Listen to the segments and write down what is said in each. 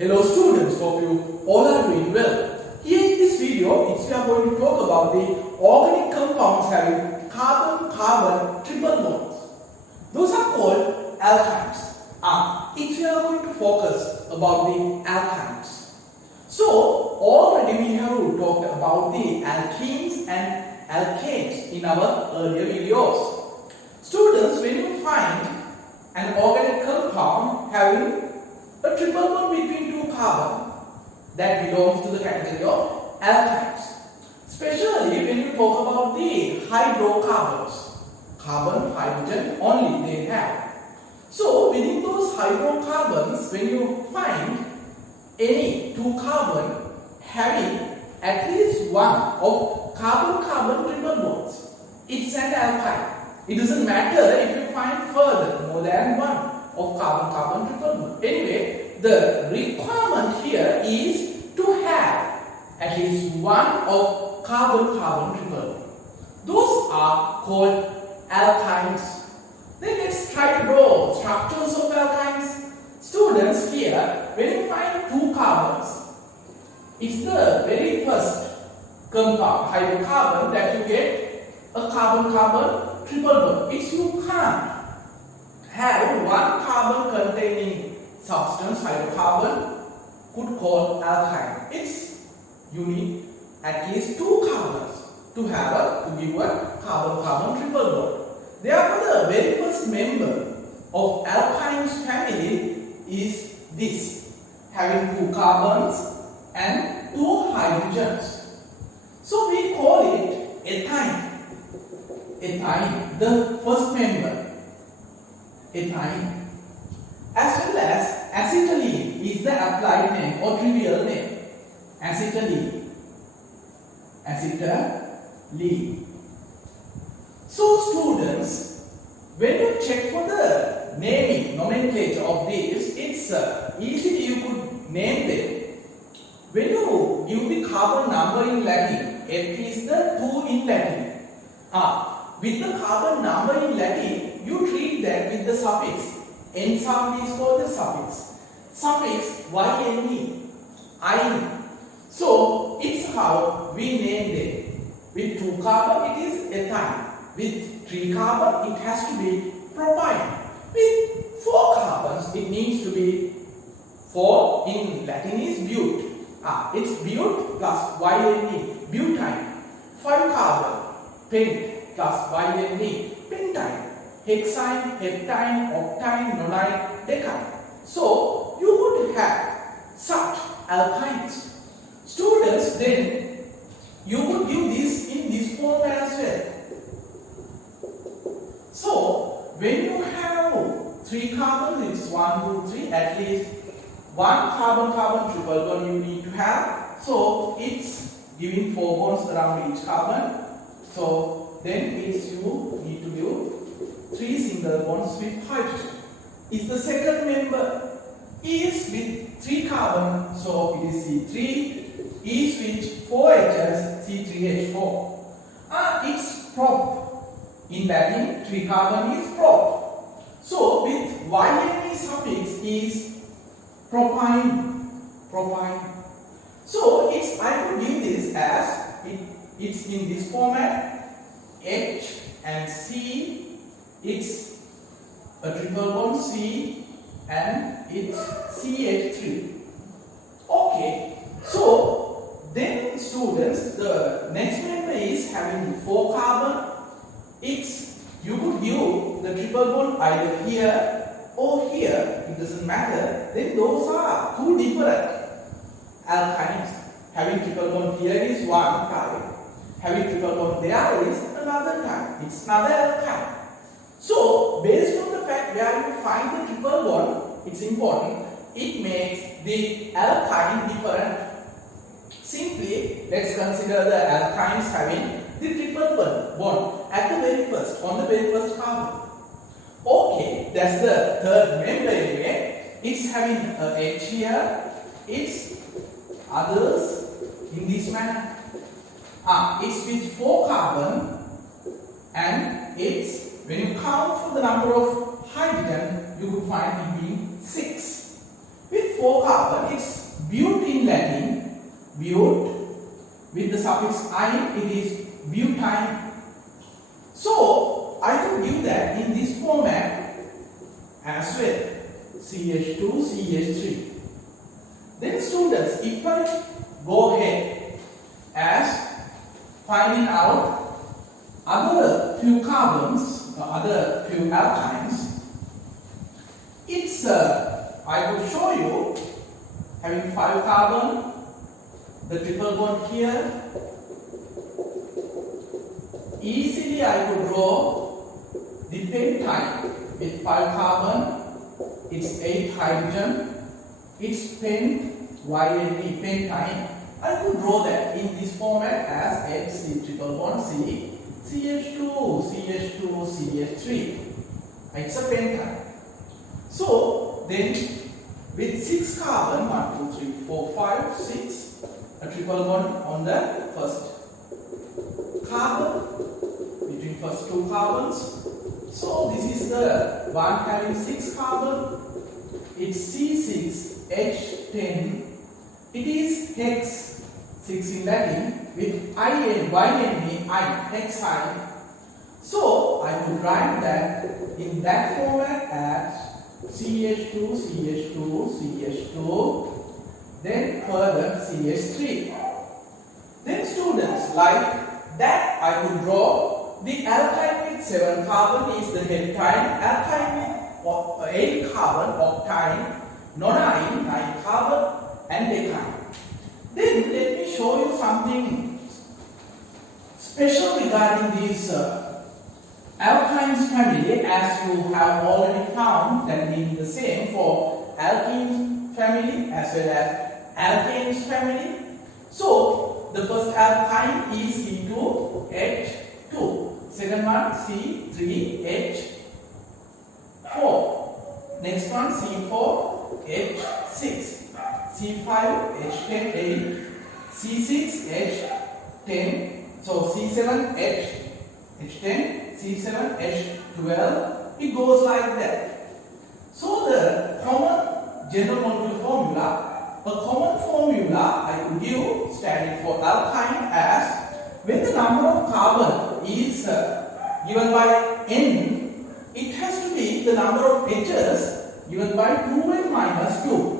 Hello students, hope you all are doing well. Here in this video, we are going to talk about the organic compounds having carbon-carbon triple bonds. Those are called alkynes. If we are going to focus about the alkynes. So, already we have talked about the alkenes and alkanes in our earlier videos. Students, when you find an organic compound having a triple bond between two carbons, that belongs to the category of alkynes. Especially when you talk about the hydrocarbons, carbon, hydrogen only they have. So within those hydrocarbons, when you find any two carbon having at least one of carbon-carbon triple bonds, it's an alkyne. It doesn't matter if you find further more than one of carbon-carbon triple bond. Anyway, the requirement here is to have at least one of carbon-carbon triple bond. Those are called alkynes. Then let's try to draw structures of alkynes. Students, here when you find two carbons, it's the very first compound, hydrocarbon, that you get a carbon-carbon triple bond. It's you can't have one carbon containing substance, hydrocarbon, could call alkyne. It's you need at least two carbons to give a carbon-carbon triple bond. Therefore, the very first member of alkynes family is this, having two carbons and two hydrogens. So we call it ethyne. Ethyne, the first member. Ethyne. As well as acetylene is the applied name or trivial name. Acetylene. Acetylene. So students, when you check for the naming nomenclature of these, it's easily you could name them. When you give the carbon number in Latin, F is the 2 in Latin. With the carbon number in Latin, you treat that with the suffix. N sound is called the suffix. Suffix yne, ine. So it's how we name them. With 2 carbon, it is ethyne. With 3 carbon, it has to be propyne. With 4 carbons, it needs to be 4 in Latin is but. It's but plus yne, butyne. 5 carbon, pent plus yne, pentyne. Hexyne, heptyne, octyne, nonine, decyne. So you would have such alkynes. Students, then you could give this in this form as well. So when you have 3 carbons, it's 1, 2, 3, at least 1 carbon-carbon triple bond you need to have. So it's giving 4 bonds around each carbon. So then it's you need to give 3 single bonds with hydrogen. If the second member is with 3 carbon, so it is C3, is with 4 H's, C3H4. It's prop. In Latin, 3 carbon is prop. So with yne suffix is propyne. Propyne. So I could give this as it's in this format. H and C. It's a triple bond C and it's CH3. Okay, so then students, the next member is having 4 carbon. You could give the triple bond either here or here, it doesn't matter. Then those are 2 different alkynes. Having triple bond here is one type. Having triple bond there is another type. It's another alkyne. So, based on the fact where you find the triple bond, it's important, it makes the alkyne different. Simply, let's consider the alkynes having the triple bond at the very first, on the very first carbon. Okay, that's the third member anyway. It's having a H here, it's others in this manner. It's with 4 carbon and it's, when you count for the number of hydrogen, you could find it being 6. With 4 carbon, it's but in Latin, but with the suffix "ine", it is butyne. So I can give that in this format as well, CH2, CH3. Then students, if I go ahead as finding out other few carbons, other few alkynes, it's I will show you having 5 carbon, the triple bond here. Easily I could draw the pentyne with 5 carbon, it's 8 hydrogen, it's pentyne. I could draw that in this format as HC triple bond C, CH2, CH2, CH3. It's a pentyne. So then with 6 carbon, 1, 2, 3, 4, 5, 6, a triple bond on the first carbon between first 2 carbons. So this is the one having 6 carbon. It's C6H10. It is hex 6 in Latin with YNE, hexine. So I will write that in that format as CH2, CH2, CH2, then further CH3. Then students, like that I will draw the alkyne with 7 carbon is the heptyne, alkyne with 8 carbon, octyne, nonine, 9 carbon, and decyne. Then let me show you something special regarding these alkynes family, as you have already found that being the same for alkene family as well as alkanes family. So the first alkyne is C2H2, second one C3H4, next one C4H6, C5H10, C6H10, so C7H10, C7H12, it goes like that. So the common general molecular formula, a common formula I could give standing for alkyne as when the number of carbon is given by n, it has to be the number of H's given by 2n minus 2.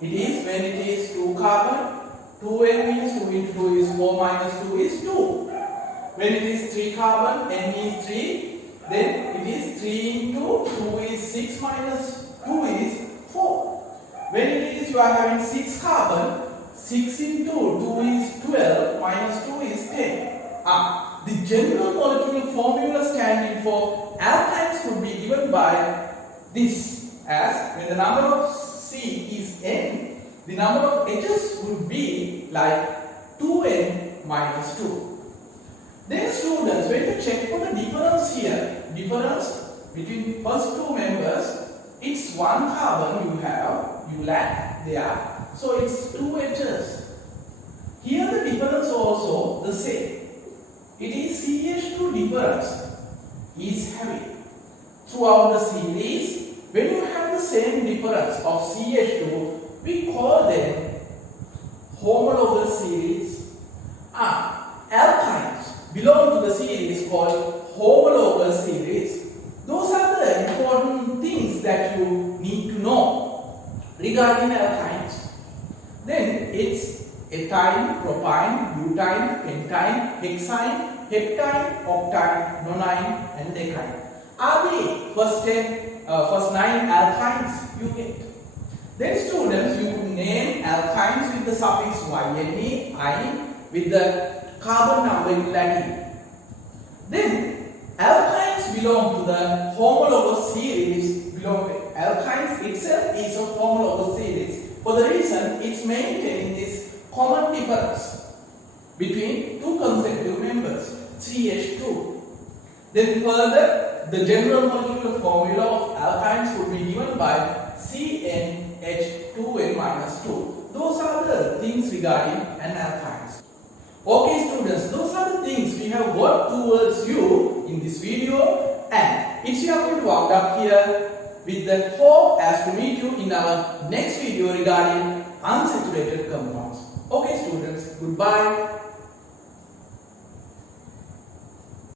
It is when it is 2 carbon, 2n means 2 into 2 is 4 minus 2 is 2. When it is 3 carbon, n is 3, then it is 3 into 2 is 6 minus 2 is 4. When it is you are having 6 carbon, 6 into 2 is 12 minus 2 is 10. The general molecular formula standing for alkynes could be given by this, as when the number of C is n, the number of H's would be like 2n minus 2. Then students, when you check for the difference here, difference between first 2 members, it's 1 carbon you lack there, so it's 2 H's. Here the difference also the same. It is CH2 difference is heavy. Throughout the series, when you have the same difference of CH2, we call them homologous series. Alkynes belong to the series called homologous series. Those are the important things that you need to know regarding alkynes. Then it's ethyne, propyne, butyne, pentyne, hexyne, heptyne, octyne, nonine, and decyne. Are the first 9 alkynes you get? Then students, you could name alkynes with the suffix YNE, ine, with the carbon number in Latin. Then alkynes belong to the homologous series. Alkynes itself is a homologous series for the reason it's maintaining this common difference between 2 consecutive members, CH2. Then further, the general molecular formula of alkynes would be given by CnH2n minus 2. Those are the things regarding an alkynes. Okay students, those are the things we have worked towards you in this video, and if you are going to round up here, with the hope as to meet you in our next video regarding unsaturated compounds. Okay students, goodbye.